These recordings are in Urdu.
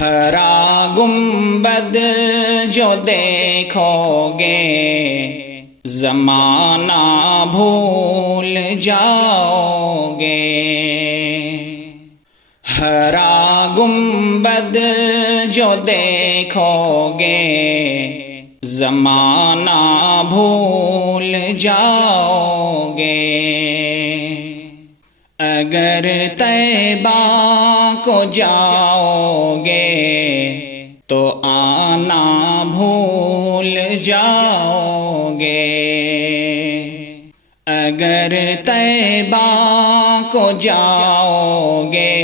ہرا گنبد جو دیکھو گے زمانہ بھول جاؤ گے۔ ہرا گنبد جو دیکھو گے زمانہ بھول جاؤ گے۔ اگر طیبہ کو جاؤ گے تو آنا بھول جاؤ گے۔ اگر طیبہ کو جاؤ گے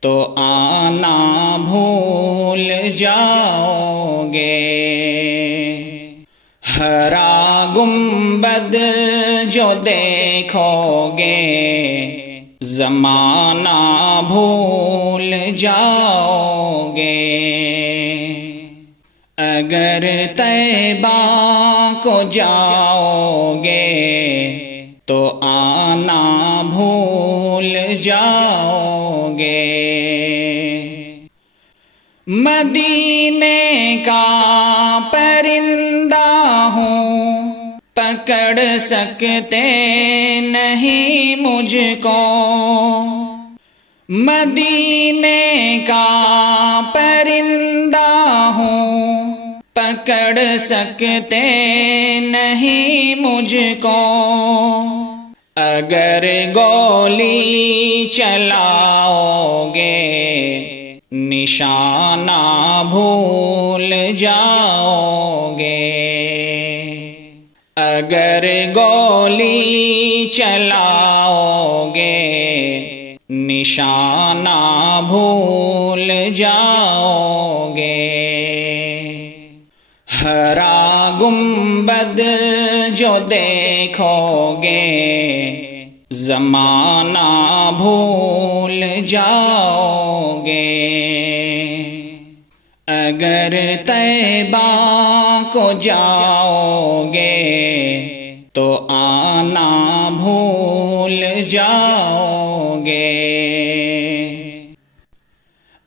تو آنا بھول جاؤ گے۔ ہرا گنبد جو دیکھو گے زمانہ بھول جاؤ گے۔ اگر طیبہ کو جاؤ گے تو آنا بھول جاؤ گے۔ مدینے کا پرندہ ہوں پکڑ سکتے نہیں مجھ کو۔ مدینے کا پرندہ ہوں پکڑ سکتے نہیں مجھ کو۔ اگر گولی چلاؤ گے نشانہ بھول جاؤ گے۔ اگر گولی چلاؤ گے نشانہ بھول جاؤ گے۔ ہرا گنبد جو دیکھو گے زمانہ بھول جاؤ گے۔ اگر طیبہ کو جاؤ گے تو آنا بھول جاؤ گے۔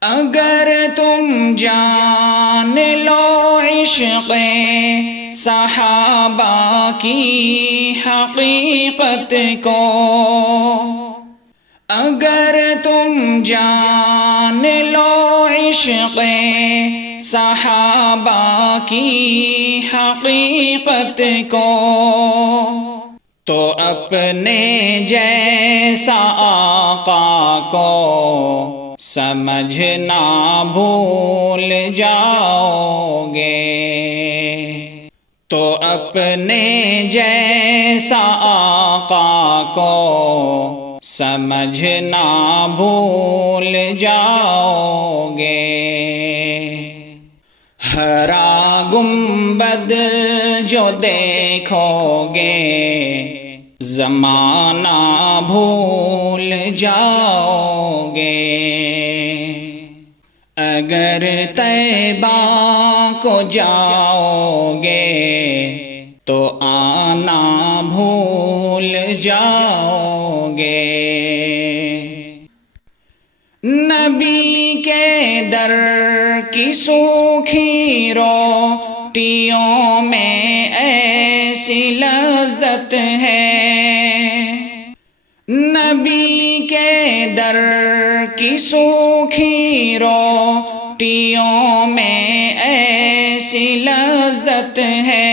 اگر تم جان لو عشق صحابہ کی حقیقت کو، اگر تم جان لو عشق صحابہ کی حقیقت کو، تو اپنے جیسا آقا کو سمجھنا بھول جاؤ گے۔ تو اپنے جیسا آقا کو سمجھنا بھول جاؤ گے۔ ہرا گنبد جو دیکھو گے زمانہ بھول جاؤ گے۔ اگر طیبہ کو جاؤ گے تو آنا بھول جاؤ گے۔ نبی کے در کی سوکھی روٹیوں میں ایسی لذت ہے، نبی کے در کی سوکھی روٹیوں میں ایسی لذت ہے۔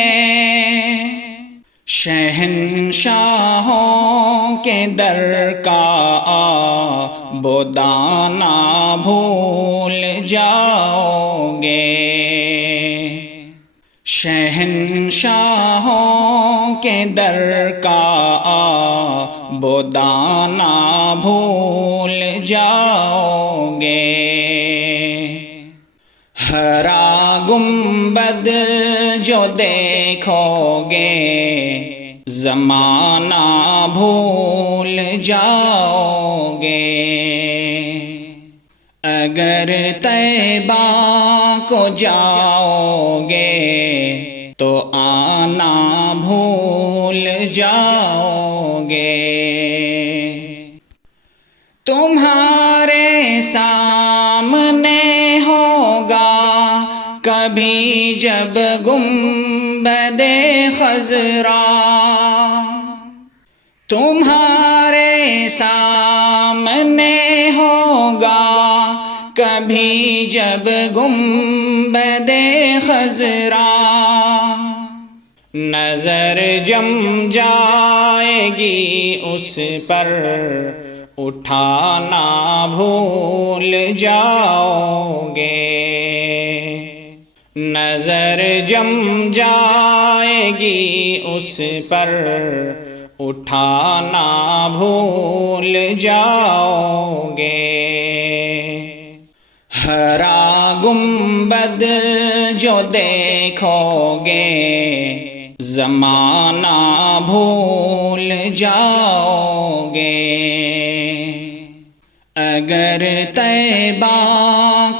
شہنشاہوں کے در کا بودانہ بھول جاؤ گے۔ شہنشاہوں کے در کا بودانہ بھول جاؤ گے۔ ہرا گنبد جو دیکھو گے زمانہ بھول جاؤ گے۔ اگر طیبہ کو جاؤ گے تو آنا بھول جاؤ گے۔ تمہارے سامنے کبھی جب گنبد خضرا تمہارے سامنے ہوگا، کبھی جب گنبد خضرا نظر جم جائے گی اس پر، اٹھانا بھول جاؤ گے، نظر جم جائے گی اس پر، اٹھانا بھول جاؤ گے۔ ہرا گنبد جو دیکھو گے، زمانہ بھول جاؤ گے۔ اگر طیبہ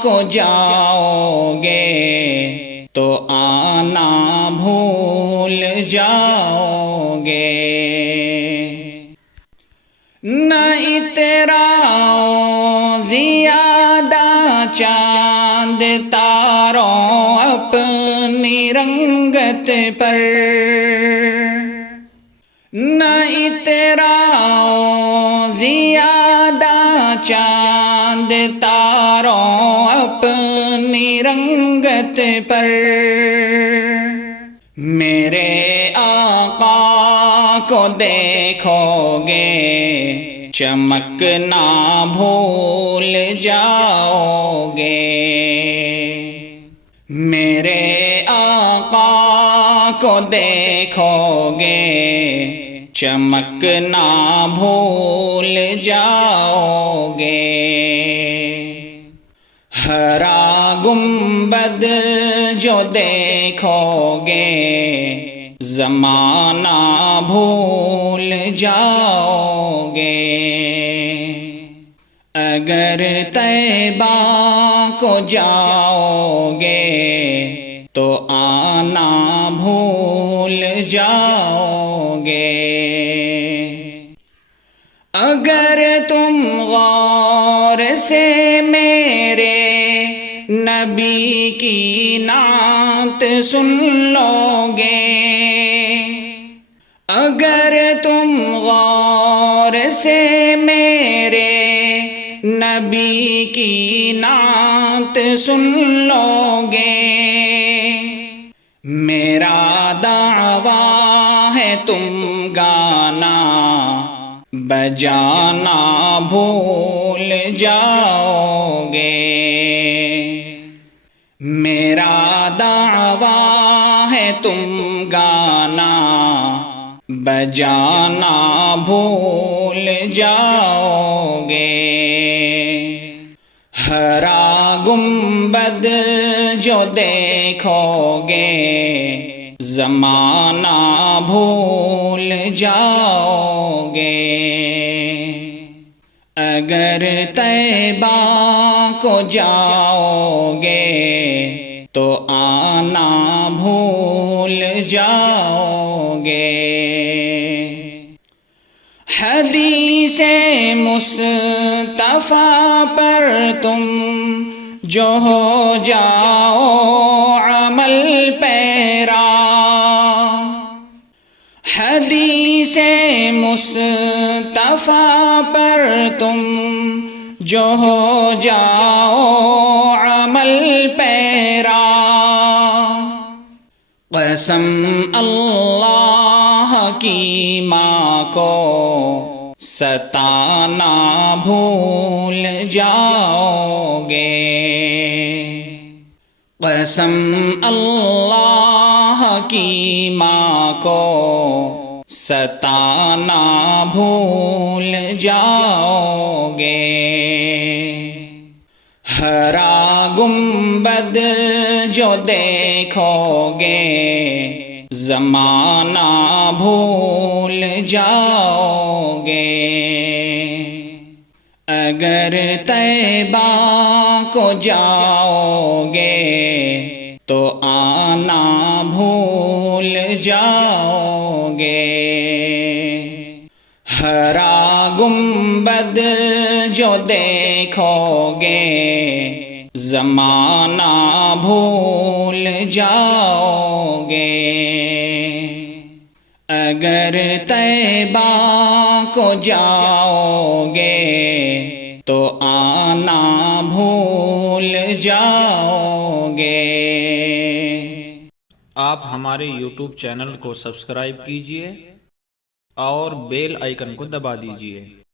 کو جاؤ گے تو آنا بھول جاؤ گے۔ نہ اتراؤ زیادہ چاند تاروں اپنی رنگت پر، نہ اتراؤ زیادہ چاند تاروں اپنی رنگت پر، میرے آقا کو دیکھو گے چمکنا بھول جاؤ گے، میرے آقا کو دیکھو گے چمکنا بھول جاؤ گے۔ ہرا گنبد جو دیکھو گے، زمانہ بھول جاؤ گے۔ اگر طیبہ کو جاؤ گے تو آنا بھول جاؤ گے۔ اگر تم غور سے میرے نبی کی نعت سن لو گے، اگر تم غور سے میرے نبی کی نعت سن لو گے، میرا دعویٰ ہے تم گانا بجانا بھول جاؤ گے، میرا دعویٰ ہے تم گانا بجانا بھول جاؤ گے۔ ہرا گنبد جو دیکھو گے، زمانہ بھول جاؤ گے۔ اگر طیبہ کو جاؤ گے تو آنا بھول جاؤ گے۔ حدیث مصطفیٰ پر تم جو ہو جاؤ عمل پیرا، حدیث مصطفیٰ پر تم جو ہو جاؤ عمل پیرا، قسم اللہ کی ماں کو ستانا بھول جاؤ گے، قسم اللہ کی ماں کو ستانا بھول جاؤ گے۔ ہرا گنبد جو دیکھو گے، زمانہ بھول جاؤ گے۔ اگر طیبہ کو جاؤ گے تو آنا بھول جاؤ گے۔ ہرا گنبد جو دیکھو گے، زمانہ بھول بھول جاؤ گے، اگر طیبہ کو جاؤ گے تو آنا بھول جاؤ گے۔ آپ ہمارے یوٹیوب چینل کو سبسکرائب کیجئے اور بیل آئیکن کو دبا دیجئے۔